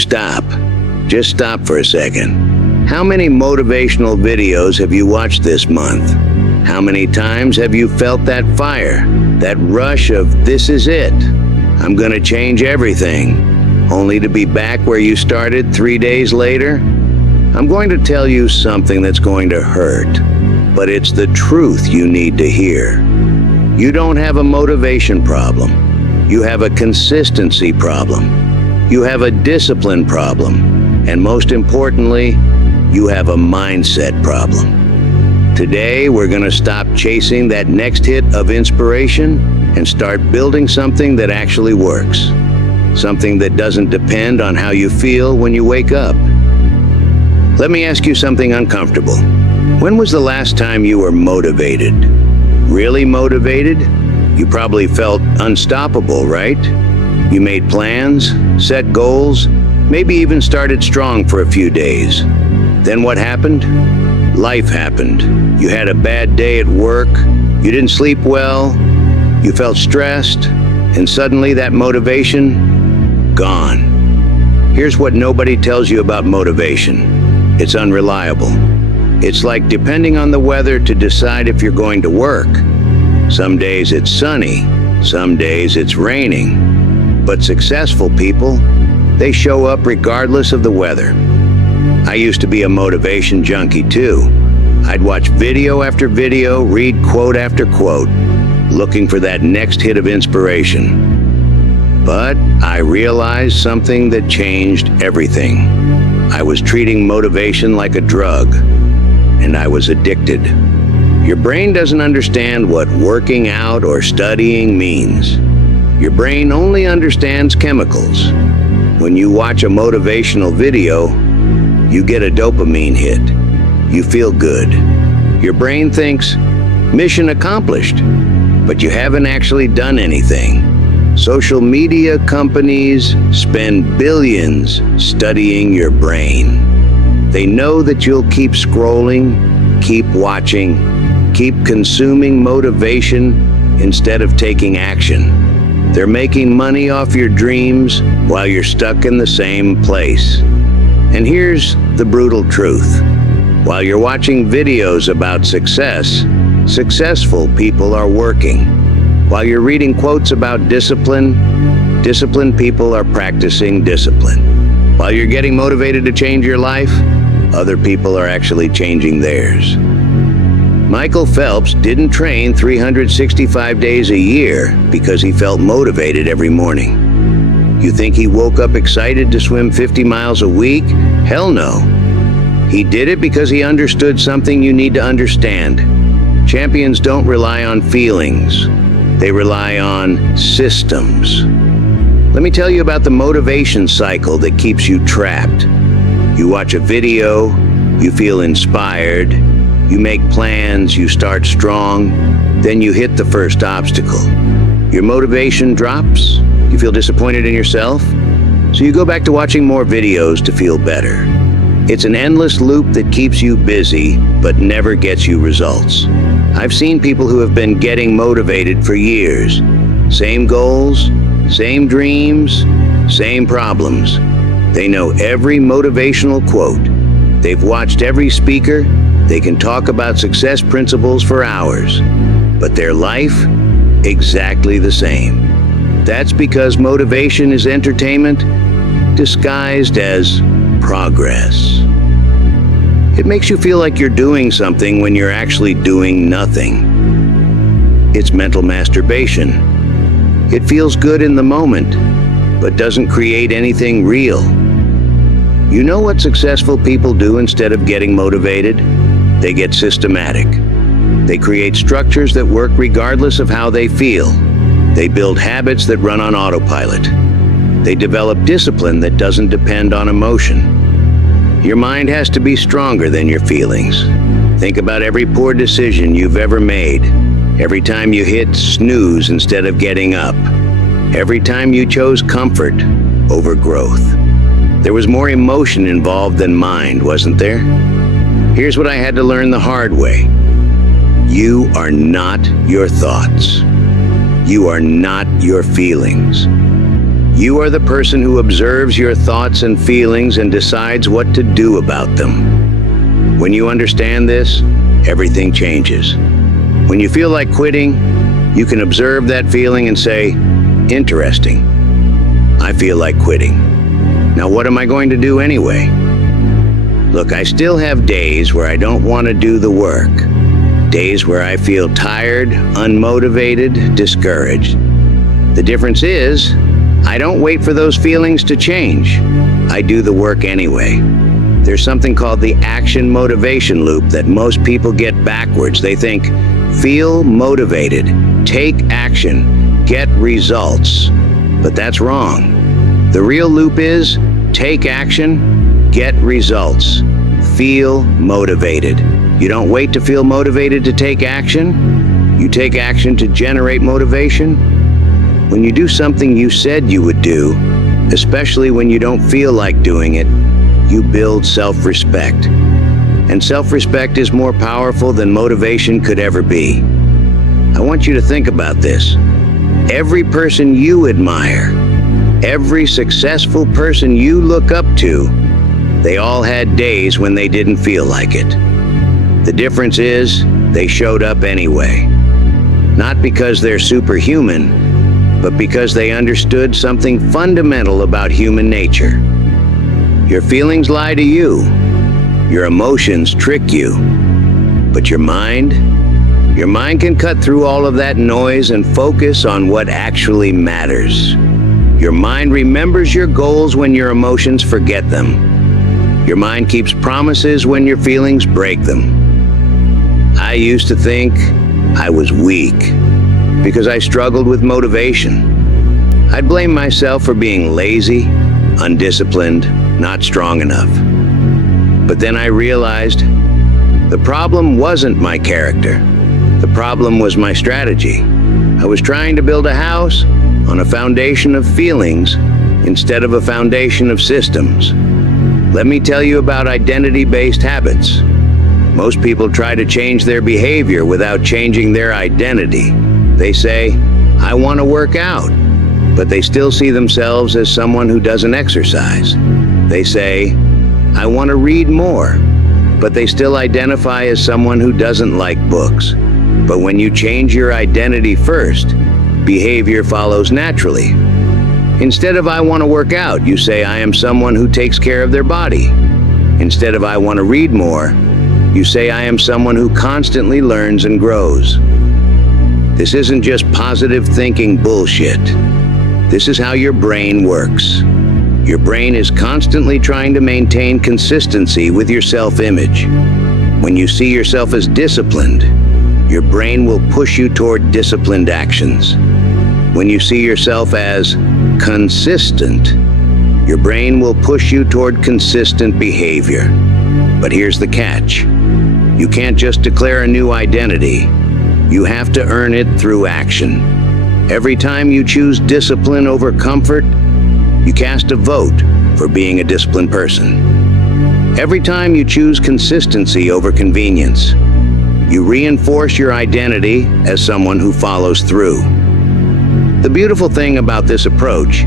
Stop. Just stop for a second. How many motivational videos have you watched this month? How many times have you felt that fire, that rush of "this is it, I'm gonna change everything," only to be back where you started 3 days later? I'm going to tell you something that's going to hurt, but it's the truth you need to hear. You don't have a motivation problem. You have a consistency problem. You have a discipline problem. And most importantly, you have a mindset problem. Today, we're going to stop chasing that next hit of inspiration and start building something that actually works. Something that doesn't depend on how you feel when you wake up. Let me ask you something uncomfortable. When was the last time you were motivated? Really motivated? You probably felt unstoppable, right? You made plans, set goals, maybe even started strong for a few days. Then what happened? Life happened. You had a bad day at work, you didn't sleep well, you felt stressed, and suddenly that motivation, gone. Here's what nobody tells you about motivation. It's unreliable. It's like depending on the weather to decide if you're going to work. Some days it's sunny, some days it's raining. But successful people, they show up regardless of the weather. I used to be a motivation junkie too. I'd watch video after video, read quote after quote, looking for that next hit of inspiration. But I realized something that changed everything. I was treating motivation like a drug, and I was addicted. Your brain doesn't understand what working out or studying means. Your brain only understands chemicals. When you watch a motivational video, you get a dopamine hit. You feel good. Your brain thinks, mission accomplished, but you haven't actually done anything. Social media companies spend billions studying your brain. They know that you'll keep scrolling, keep watching, keep consuming motivation instead of taking action. They're making money off your dreams while you're stuck in the same place. And here's the brutal truth. While you're watching videos about success, successful people are working. While you're reading quotes about discipline, disciplined people are practicing discipline. While you're getting motivated to change your life, other people are actually changing theirs. Michael Phelps didn't train 365 days a year because he felt motivated every morning. You think he woke up excited to swim 50 miles a week? Hell no. He did it because he understood something you need to understand. Champions don't rely on feelings. They rely on systems. Let me tell you about the motivation cycle that keeps you trapped. You watch a video, you feel inspired, you make plans, you start strong, then you hit the first obstacle. Your motivation drops, you feel disappointed in yourself, so you go back to watching more videos to feel better. It's an endless loop that keeps you busy, but never gets you results. I've seen people who have been getting motivated for years. Same goals, same dreams, same problems. They know every motivational quote. They've watched every speaker. They can talk about success principles for hours. But their life, exactly the same. That's because motivation is entertainment disguised as progress. It makes you feel like you're doing something when you're actually doing nothing. It's mental masturbation. It feels good in the moment, but doesn't create anything real. You know what successful people do instead of getting motivated? They get systematic. They create structures that work regardless of how they feel. They build habits that run on autopilot. They develop discipline that doesn't depend on emotion. Your mind has to be stronger than your feelings. Think about every poor decision you've ever made. Every time you hit snooze instead of getting up. Every time you chose comfort over growth. There was more emotion involved than mind, wasn't there? Here's what I had to learn the hard way. You are not your thoughts. You are not your feelings. You are the person who observes your thoughts and feelings and decides what to do about them. When you understand this, everything changes. When you feel like quitting, you can observe that feeling and say, "Interesting. I feel like quitting. Now what am I going to do anyway?" Look, I still have days where I don't want to do the work. Days where I feel tired, unmotivated, discouraged. The difference is, I don't wait for those feelings to change. I do the work anyway. There's something called the action-motivation loop that most people get backwards. They think, feel motivated, take action, get results. But that's wrong. The real loop is, take action, get results, feel motivated. You don't wait to feel motivated to take action. You take action to generate motivation. When you do something you said you would do, especially when you don't feel like doing it, you build self-respect. And self-respect is more powerful than motivation could ever be. I want you to think about this. Every person you admire, every successful person you look up to, they all had days when they didn't feel like it. The difference is, they showed up anyway. Not because they're superhuman, but because they understood something fundamental about human nature. Your feelings lie to you. Your emotions trick you. But your mind can cut through all of that noise and focus on what actually matters. Your mind remembers your goals when your emotions forget them. Your mind keeps promises when your feelings break them. I used to think I was weak because I struggled with motivation. I'd blame myself for being lazy, undisciplined, not strong enough. But then I realized the problem wasn't my character. The problem was my strategy. I was trying to build a house on a foundation of feelings instead of a foundation of systems. Let me tell you about identity-based habits. Most people try to change their behavior without changing their identity. They say, "I want to work out," but they still see themselves as someone who doesn't exercise. They say, "I want to read more," but they still identify as someone who doesn't like books. But when you change your identity first, behavior follows naturally. Instead of "I want to work out," you say, "I am someone who takes care of their body." Instead of "I want to read more," you say, "I am someone who constantly learns and grows." This isn't just positive thinking bullshit. This is how your brain works. Your brain is constantly trying to maintain consistency with your self-image. When you see yourself as disciplined, your brain will push you toward disciplined actions. When you see yourself as consistent, your brain will push you toward consistent behavior. But here's the catch. You can't just declare a new identity. You have to earn it through action. Every time you choose discipline over comfort, you cast a vote for being a disciplined person. Every time you choose consistency over convenience, you reinforce your identity as someone who follows through. The beautiful thing about this approach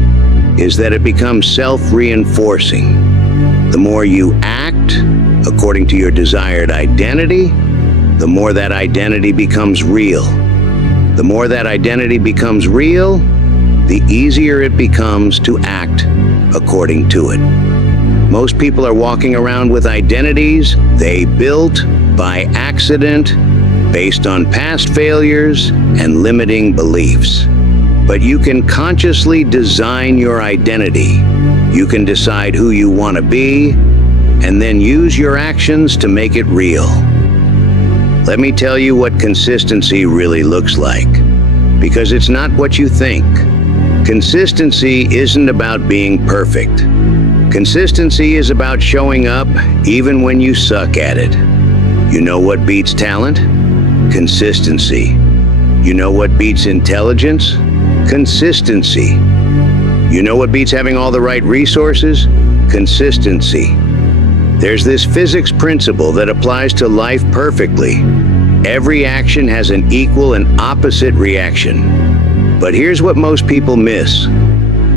is that it becomes self-reinforcing. The more you act according to your desired identity, the more that identity becomes real. The more that identity becomes real, the easier it becomes to act according to it. Most people are walking around with identities they built by accident, based on past failures and limiting beliefs. But you can consciously design your identity. You can decide who you want to be, and then use your actions to make it real. Let me tell you what consistency really looks like, because it's not what you think. Consistency isn't about being perfect. Consistency is about showing up even when you suck at it. You know what beats talent? Consistency. You know what beats intelligence? Consistency. You know what beats having all the right resources? Consistency. There's this physics principle that applies to life perfectly. Every action has an equal and opposite reaction. But here's what most people miss.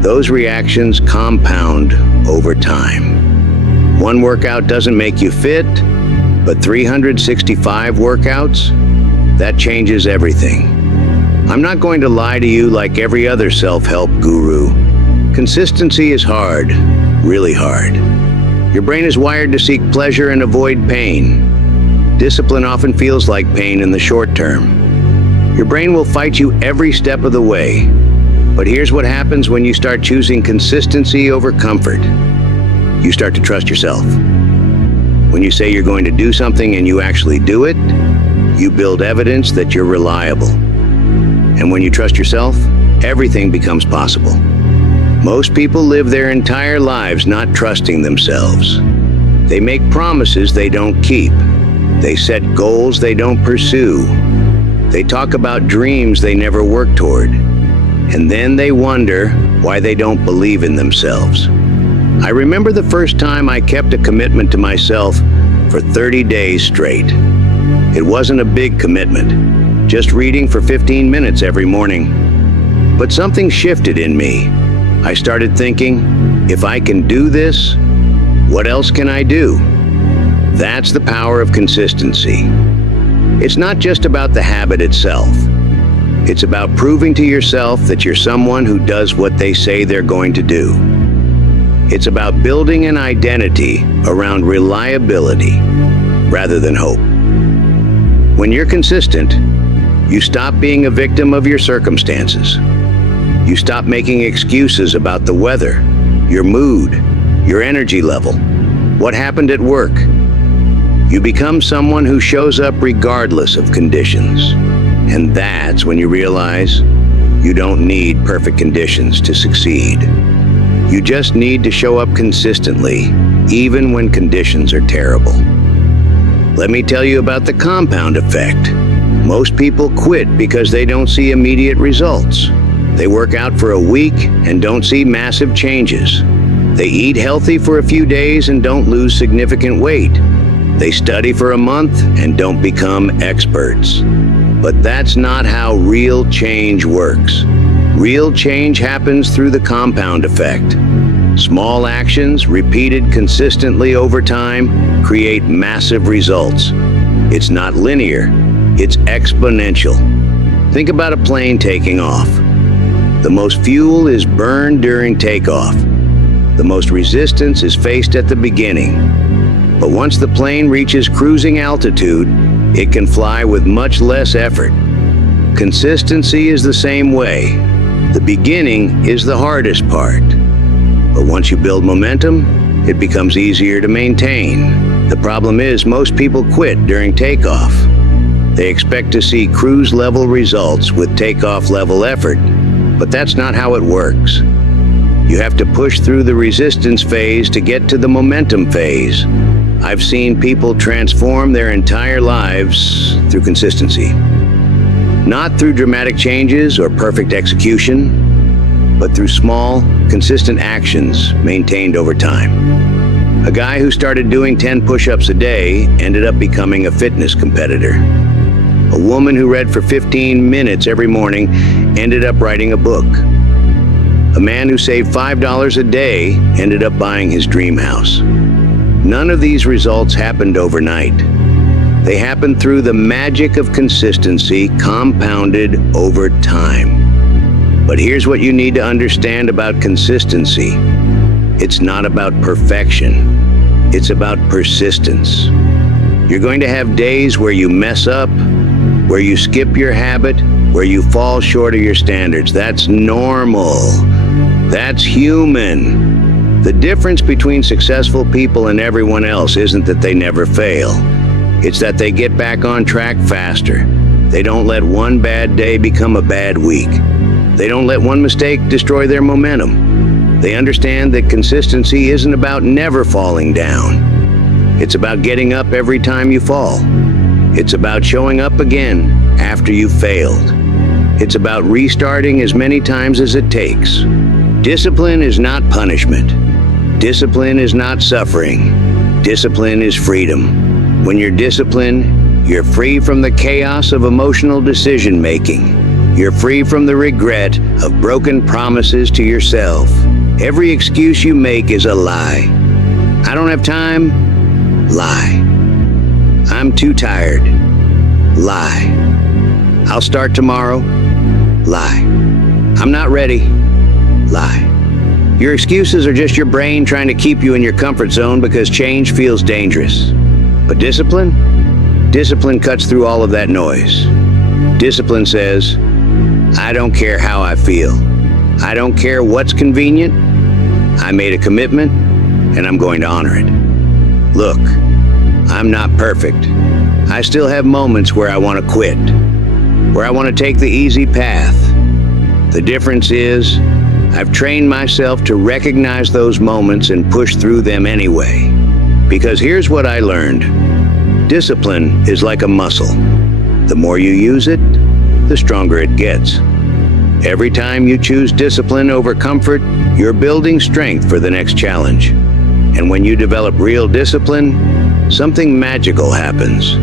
those reactions compound over time. One workout doesn't make you fit, but 365 workouts, that changes everything. I'm not going to lie to you like every other self-help guru. Consistency is hard, really hard. Your brain is wired to seek pleasure and avoid pain. Discipline often feels like pain in the short term. Your brain will fight you every step of the way. But here's what happens when you start choosing consistency over comfort. You start to trust yourself. When you say you're going to do something and you actually do it, you build evidence that you're reliable. And when you trust yourself, everything becomes possible. Most people live their entire lives not trusting themselves. They make promises they don't keep. They set goals they don't pursue. They talk about dreams they never work toward. And then they wonder why they don't believe in themselves. I remember the first time I kept a commitment to myself for 30 days straight. It wasn't a big commitment, just reading for 15 minutes every morning. But something shifted in me. I started thinking, if I can do this, what else can I do? That's the power of consistency. It's not just about the habit itself. It's about proving to yourself that you're someone who does what they say they're going to do. It's about building an identity around reliability rather than hope. When you're consistent, you stop being a victim of your circumstances. You stop making excuses about the weather, your mood, your energy level, what happened at work. You become someone who shows up regardless of conditions. And that's when you realize you don't need perfect conditions to succeed. You just need to show up consistently, even when conditions are terrible. Let me tell you about the compound effect. Most people quit because they don't see immediate results. They work out for a week and don't see massive changes. They eat healthy for a few days and don't lose significant weight. They study for a month and don't become experts. But that's not how real change works. Real change happens through the compound effect. Small actions, repeated consistently over time, create massive results. It's not linear, it's exponential. Think about a plane taking off. The most fuel is burned during takeoff. The most resistance is faced at the beginning. But once the plane reaches cruising altitude, it can fly with much less effort. Consistency is the same way. The beginning is the hardest part. But once you build momentum, it becomes easier to maintain. The problem is most people quit during takeoff. They expect to see cruise-level results with takeoff-level effort, but that's not how it works. You have to push through the resistance phase to get to the momentum phase. I've seen people transform their entire lives through consistency. Not through dramatic changes or perfect execution, but through small, consistent actions maintained over time. A guy who started doing 10 push-ups a day ended up becoming a fitness competitor. A woman who read for 15 minutes every morning ended up writing a book. A man who saved $5 a day ended up buying his dream house. None of these results happened overnight. They happened through the magic of consistency compounded over time. But here's what you need to understand about consistency. It's not about perfection. It's about persistence. You're going to have days where you mess up, where you skip your habit, where you fall short of your standards. That's normal. That's human. The difference between successful people and everyone else isn't that they never fail. It's that they get back on track faster. They don't let one bad day become a bad week. They don't let one mistake destroy their momentum. They understand that consistency isn't about never falling down. It's about getting up every time you fall. It's about showing up again after you've failed. It's about restarting as many times as it takes. Discipline is not punishment. Discipline is not suffering. Discipline is freedom. When you're disciplined, you're free from the chaos of emotional decision-making. You're free from the regret of broken promises to yourself. Every excuse you make is a lie. I don't have time. Lie. I'm too tired. Lie. I'll start tomorrow. Lie. I'm not ready. Lie. Your excuses are just your brain trying to keep you in your comfort zone because change feels dangerous. But discipline? Discipline cuts through all of that noise. Discipline says, I don't care how I feel. I don't care what's convenient. I made a commitment, and I'm going to honor it. Look, I'm not perfect. I still have moments where I want to quit, where I want to take the easy path. The difference is, I've trained myself to recognize those moments and push through them anyway. Because here's what I learned. Discipline is like a muscle. The more you use it, the stronger it gets. Every time you choose discipline over comfort, you're building strength for the next challenge. And when you develop real discipline, something magical happens.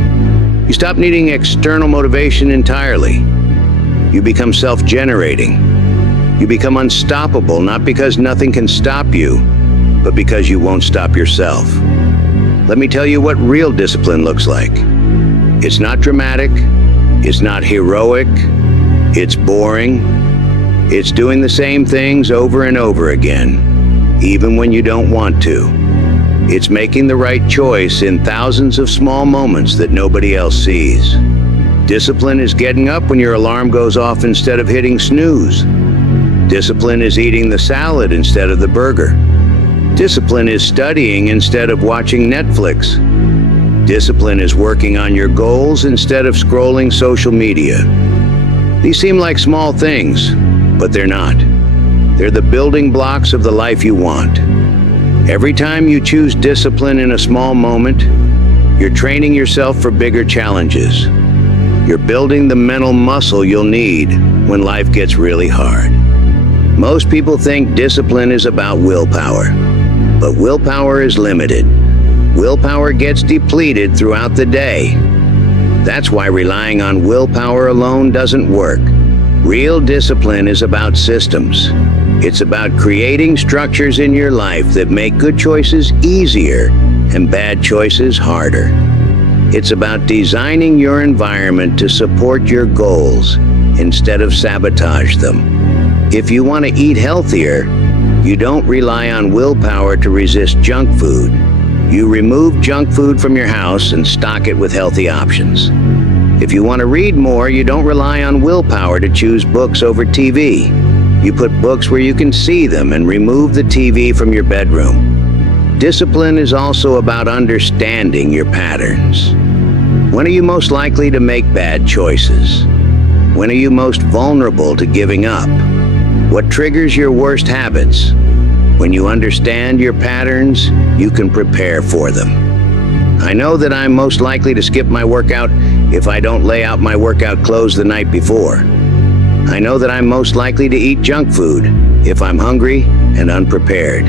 You stop needing external motivation entirely. You become self-generating. You become unstoppable, not because nothing can stop you, but because you won't stop yourself. Let me tell you what real discipline looks like. It's not dramatic. It's not heroic. It's boring. It's doing the same things over and over again, even when you don't want to. It's making the right choice in thousands of small moments that nobody else sees. Discipline is getting up when your alarm goes off instead of hitting snooze. Discipline is eating the salad instead of the burger. Discipline is studying instead of watching Netflix. Discipline is working on your goals instead of scrolling social media. These seem like small things, but they're not. They're the building blocks of the life you want. Every time you choose discipline in a small moment, you're training yourself for bigger challenges. You're building the mental muscle you'll need when life gets really hard. Most people think discipline is about willpower, but willpower is limited. Willpower gets depleted throughout the day. That's why relying on willpower alone doesn't work. Real discipline is about systems. It's about creating structures in your life that make good choices easier and bad choices harder. It's about designing your environment to support your goals instead of sabotage them. If you want to eat healthier, you don't rely on willpower to resist junk food. You remove junk food from your house and stock it with healthy options. If you want to read more, you don't rely on willpower to choose books over TV. You put books where you can see them and remove the TV from your bedroom. Discipline is also about understanding your patterns. When are you most likely to make bad choices? When are you most vulnerable to giving up? What triggers your worst habits? When you understand your patterns, you can prepare for them. I know that I'm most likely to skip my workout if I don't lay out my workout clothes the night before. I know that I'm most likely to eat junk food if I'm hungry and unprepared.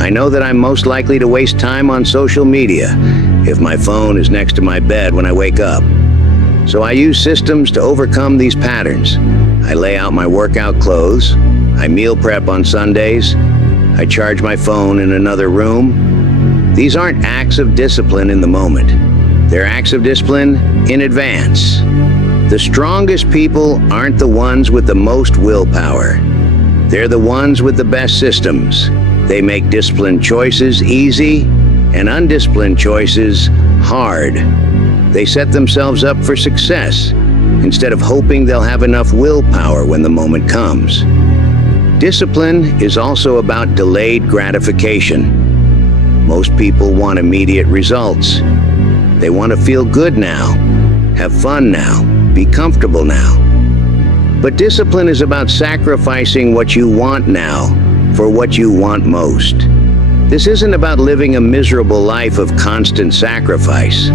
I know that I'm most likely to waste time on social media if my phone is next to my bed when I wake up. So I use systems to overcome these patterns. I lay out my workout clothes. I meal prep on Sundays. I charge my phone in another room. These aren't acts of discipline in the moment. They're acts of discipline in advance. The strongest people aren't the ones with the most willpower. They're the ones with the best systems. They make disciplined choices easy and undisciplined choices hard. They set themselves up for success instead of hoping they'll have enough willpower when the moment comes. Discipline is also about delayed gratification. Most people want immediate results. They want to feel good now, have fun now, be comfortable now. But discipline is about sacrificing what you want now for what you want most. This isn't about living a miserable life of constant sacrifice.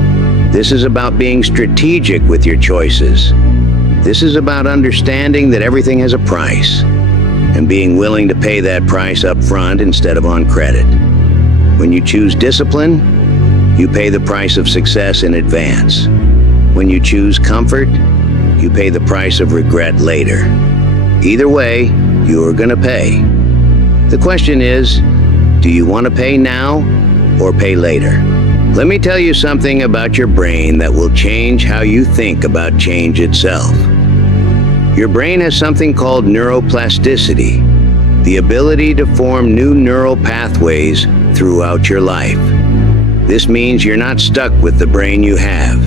This is about being strategic with your choices. This is about understanding that everything has a price and being willing to pay that price up front instead of on credit. When you choose discipline, you pay the price of success in advance. When you choose comfort, you pay the price of regret later. Either way, you're gonna pay. The question is, do you want to pay now or pay later? Let me tell you something about your brain that will change how you think about change itself. Your brain has something called neuroplasticity, the ability to form new neural pathways throughout your life. This means you're not stuck with the brain you have.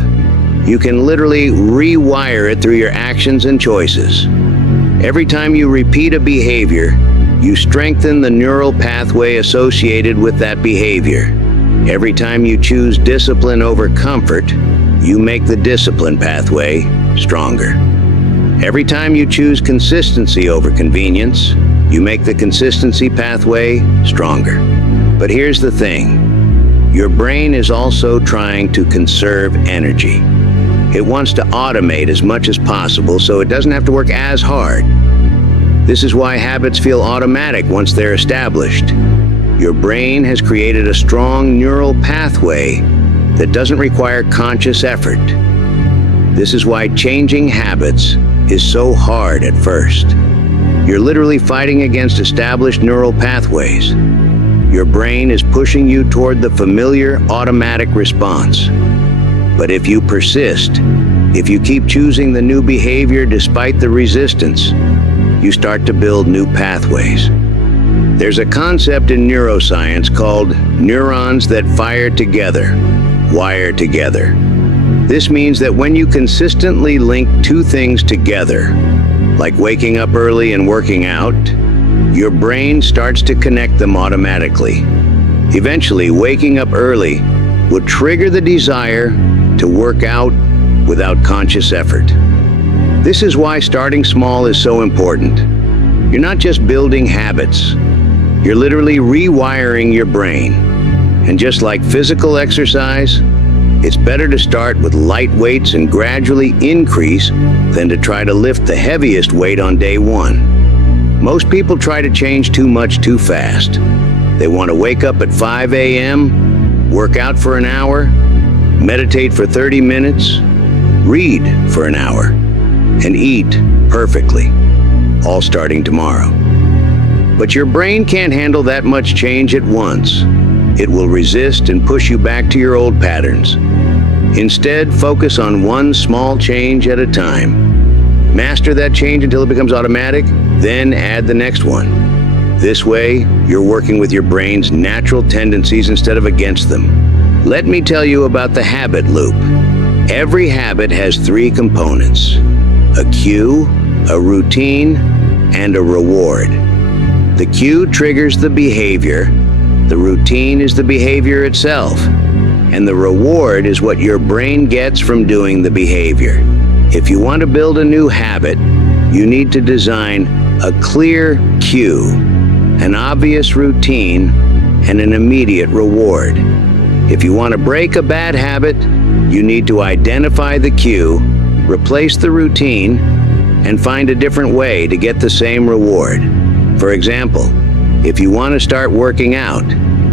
You can literally rewire it through your actions and choices. Every time you repeat a behavior, you strengthen the neural pathway associated with that behavior. Every time you choose discipline over comfort, you make the discipline pathway stronger. Every time you choose consistency over convenience, you make the consistency pathway stronger. But here's the thing. Your brain is also trying to conserve energy. It wants to automate as much as possible so it doesn't have to work as hard. This is why habits feel automatic once they're established. Your brain has created a strong neural pathway that doesn't require conscious effort. This is why changing habits is so hard at first. You're literally fighting against established neural pathways. Your brain is pushing you toward the familiar automatic response. But if you persist, if you keep choosing the new behavior despite the resistance, you start to build new pathways. There's a concept in neuroscience called neurons that fire together, wire together. This means that when you consistently link two things together, like waking up early and working out, your brain starts to connect them automatically. Eventually, waking up early will trigger the desire to work out without conscious effort. This is why starting small is so important. You're not just building habits, you're literally rewiring your brain. And just like physical exercise, it's better to start with light weights and gradually increase than to try to lift the heaviest weight on day one. Most people try to change too much too fast. They want to wake up at 5 a.m., work out for an hour, meditate for 30 minutes, read for an hour, and eat perfectly, all starting tomorrow. But your brain can't handle that much change at once. It will resist and push you back to your old patterns. Instead, focus on one small change at a time. Master that change until it becomes automatic, then add the next one. This way, you're working with your brain's natural tendencies instead of against them. Let me tell you about the habit loop. Every habit has three components: a cue, a routine, and a reward. The cue triggers the behavior, the routine is the behavior itself, and the reward is what your brain gets from doing the behavior. If you want to build a new habit, you need to design a clear cue, an obvious routine, and an immediate reward. If you want to break a bad habit, you need to identify the cue, replace the routine, and find a different way to get the same reward. For example, if you want to start working out,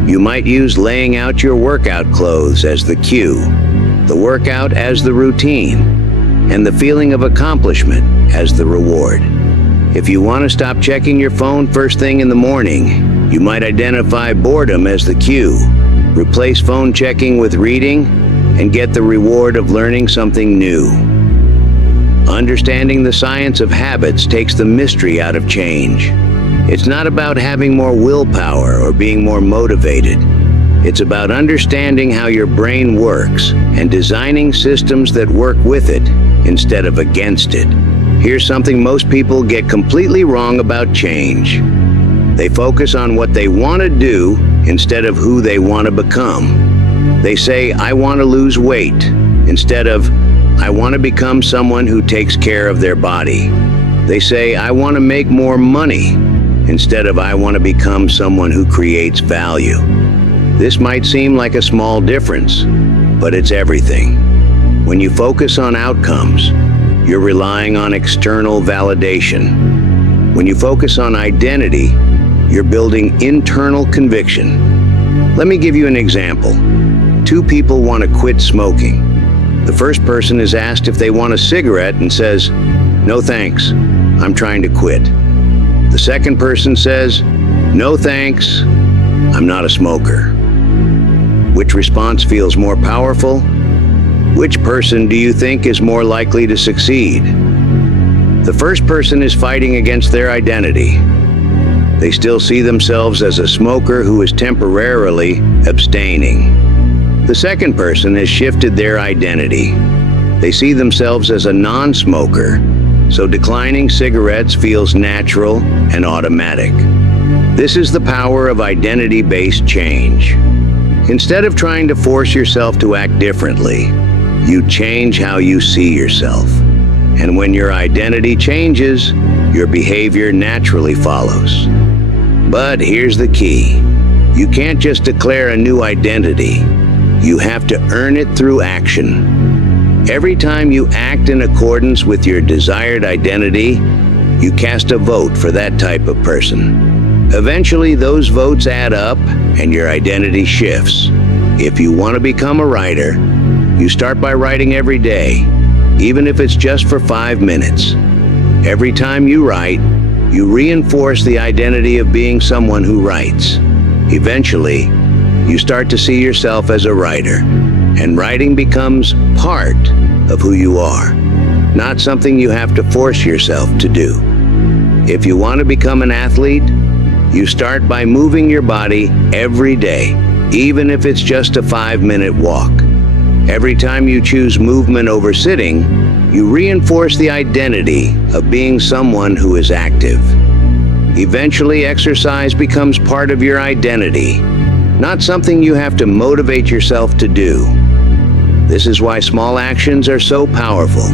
you might use laying out your workout clothes as the cue, the workout as the routine, and the feeling of accomplishment as the reward. If you want to stop checking your phone first thing in the morning, you might identify boredom as the cue, replace phone checking with reading, and get the reward of learning something new. Understanding the science of habits takes the mystery out of change. It's not about having more willpower or being more motivated. It's about understanding how your brain works and designing systems that work with it instead of against it. Here's something most people get completely wrong about change. They focus on what they want to do instead of who they want to become. They say, I want to lose weight, instead of, I want to become someone who takes care of their body. They say, I want to make more money, instead of, I want to become someone who creates value. This might seem like a small difference, but it's everything. When you focus on outcomes, you're relying on external validation. When you focus on identity, you're building internal conviction. Let me give you an example. Two people want to quit smoking. The first person is asked if they want a cigarette and says, "No thanks, I'm trying to quit." The second person says, "No thanks, I'm not a smoker." Which response feels more powerful? Which person do you think is more likely to succeed? The first person is fighting against their identity. They still see themselves as a smoker who is temporarily abstaining. The second person has shifted their identity. They see themselves as a non-smoker, so declining cigarettes feels natural and automatic. This is the power of identity-based change. Instead of trying to force yourself to act differently, you change how you see yourself. And when your identity changes, your behavior naturally follows. But here's the key. You can't just declare a new identity. You have to earn it through action. Every time you act in accordance with your desired identity, you cast a vote for that type of person. Eventually, those votes add up and your identity shifts. If you want to become a writer, you start by writing every day, even if it's just for 5 minutes. Every time you write, you reinforce the identity of being someone who writes. Eventually, you start to see yourself as a writer, and writing becomes part of who you are, not something you have to force yourself to do. If you want to become an athlete, you start by moving your body every day, even if it's just a 5-minute walk. Every time you choose movement over sitting, you reinforce the identity of being someone who is active. Eventually, exercise becomes part of your identity, not something you have to motivate yourself to do. This is why small actions are so powerful.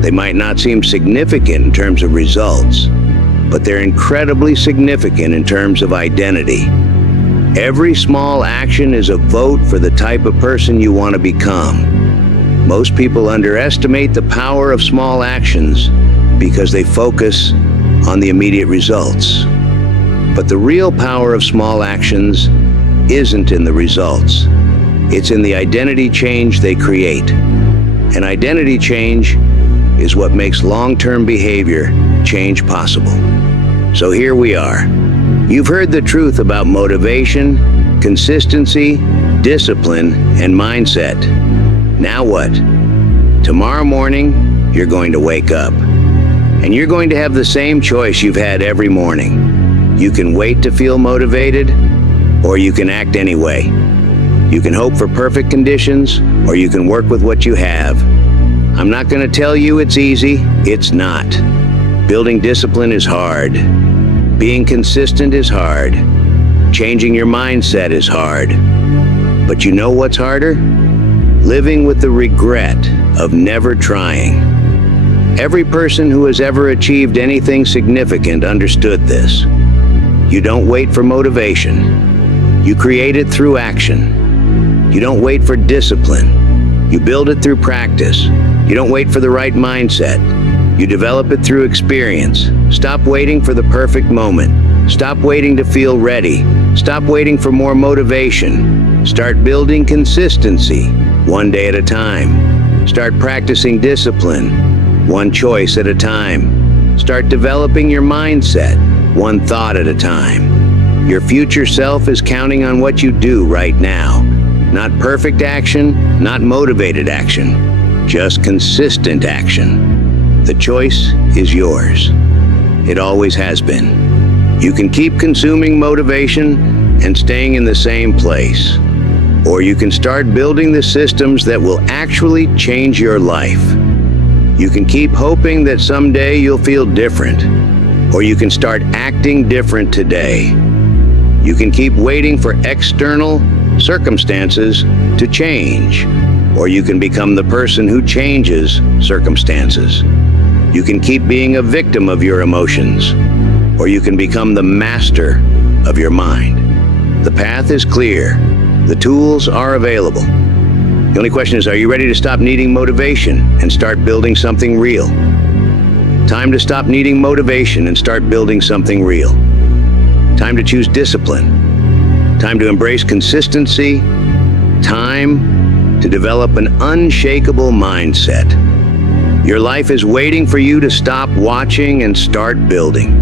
They might not seem significant in terms of results, but they're incredibly significant in terms of identity. Every small action is a vote for the type of person you want to become. Most people underestimate the power of small actions because they focus on the immediate results. But the real power of small actions isn't in the results. It's in the identity change they create. And identity change is what makes long-term behavior change possible. So here we are. You've heard the truth about motivation, consistency, discipline, and mindset. Now what? Tomorrow morning, you're going to wake up. And you're going to have the same choice you've had every morning. You can wait to feel motivated, or you can act anyway. You can hope for perfect conditions, or you can work with what you have. I'm not going to tell you it's easy. It's not. Building discipline is hard. Being consistent is hard. Changing your mindset is hard. But you know what's harder? Living with the regret of never trying. Every person who has ever achieved anything significant understood this. You don't wait for motivation. You create it through action. You don't wait for discipline. You build it through practice. You don't wait for the right mindset. You develop it through experience. Stop waiting for the perfect moment. Stop waiting to feel ready. Stop waiting for more motivation. Start building consistency, one day at a time. Start practicing discipline, one choice at a time. Start developing your mindset, one thought at a time. Your future self is counting on what you do right now. Not perfect action, not motivated action, just consistent action. The choice is yours. It always has been. You can keep consuming motivation and staying in the same place. Or you can start building the systems that will actually change your life. You can keep hoping that someday you'll feel different. Or you can start acting different today. You can keep waiting for external circumstances to change. Or you can become the person who changes circumstances. You can keep being a victim of your emotions. Or you can become the master of your mind. The path is clear. The tools are available. The only question is, are you ready to stop needing motivation and start building something real? Time to stop needing motivation and start building something real. Time to choose discipline. Time to embrace consistency. Time to develop an unshakable mindset. Your life is waiting for you to stop watching and start building.